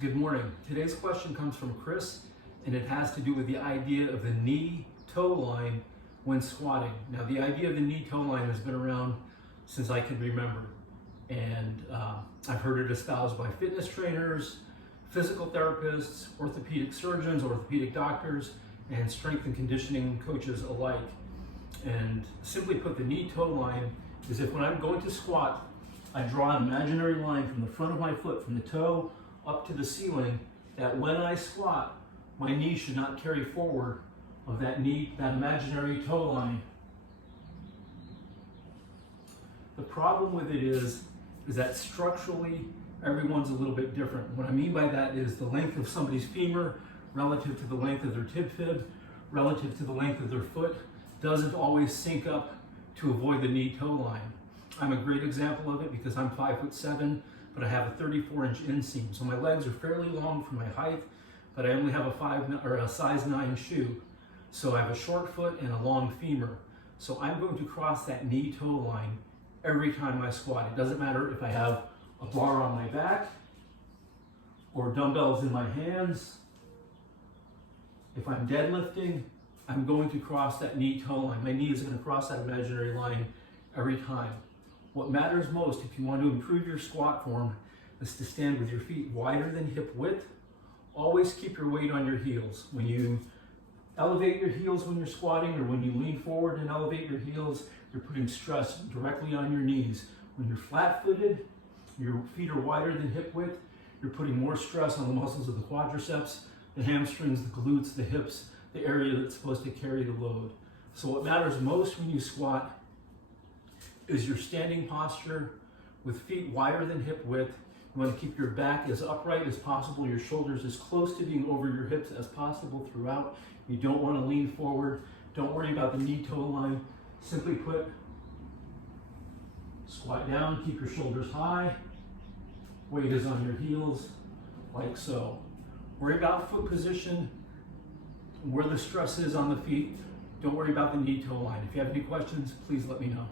Good morning. Today's question comes from Chris, and it has to do with the idea of the knee-toe line when squatting. Now, the idea of the knee-toe line has been around since I can remember, and I've heard it espoused by fitness trainers, physical therapists, orthopedic surgeons, orthopedic doctors, and strength and conditioning coaches alike. And simply put, the knee-toe line is if when I'm going to squat, I draw an imaginary line from the front of my foot, from the toe up to the ceiling, that when I squat, my knee should not carry forward of that imaginary toe line. The problem with it is that structurally, everyone's a little bit different. What I mean by that is the length of somebody's femur relative to the length of their tib fib, relative to the length of their foot, doesn't always sync up to avoid the knee-toe line. I'm a great example of it because I'm 5'7", but I have a 34-inch inseam. So my legs are fairly long for my height, but I only have a size 9 shoe. So I have a short foot and a long femur. So I'm going to cross that knee-toe line every time I squat. It doesn't matter if I have a bar on my back or dumbbells in my hands. If I'm deadlifting, I'm going to cross that knee-toe line. My knee is going to cross that imaginary line every time. What matters most if you want to improve your squat form is to stand with your feet wider than hip width. Always keep your weight on your heels. When you elevate your heels when you're squatting, or when you lean forward and elevate your heels, you're putting stress directly on your knees. When you're flat-footed, your feet are wider than hip width, you're putting more stress on the muscles of the quadriceps, the hamstrings, the glutes, the hips, the area that's supposed to carry the load. So what matters most when you squat is your standing posture with feet wider than hip width. You want to keep your back as upright as possible, your shoulders as close to being over your hips as possible throughout. You don't want to lean forward. Don't worry about the knee-toe line. Simply put, squat down, keep your shoulders high. Weight is on your heels, like so. Worry about foot position, where the stress is on the feet. Don't worry about the knee-toe line. If you have any questions, please let me know.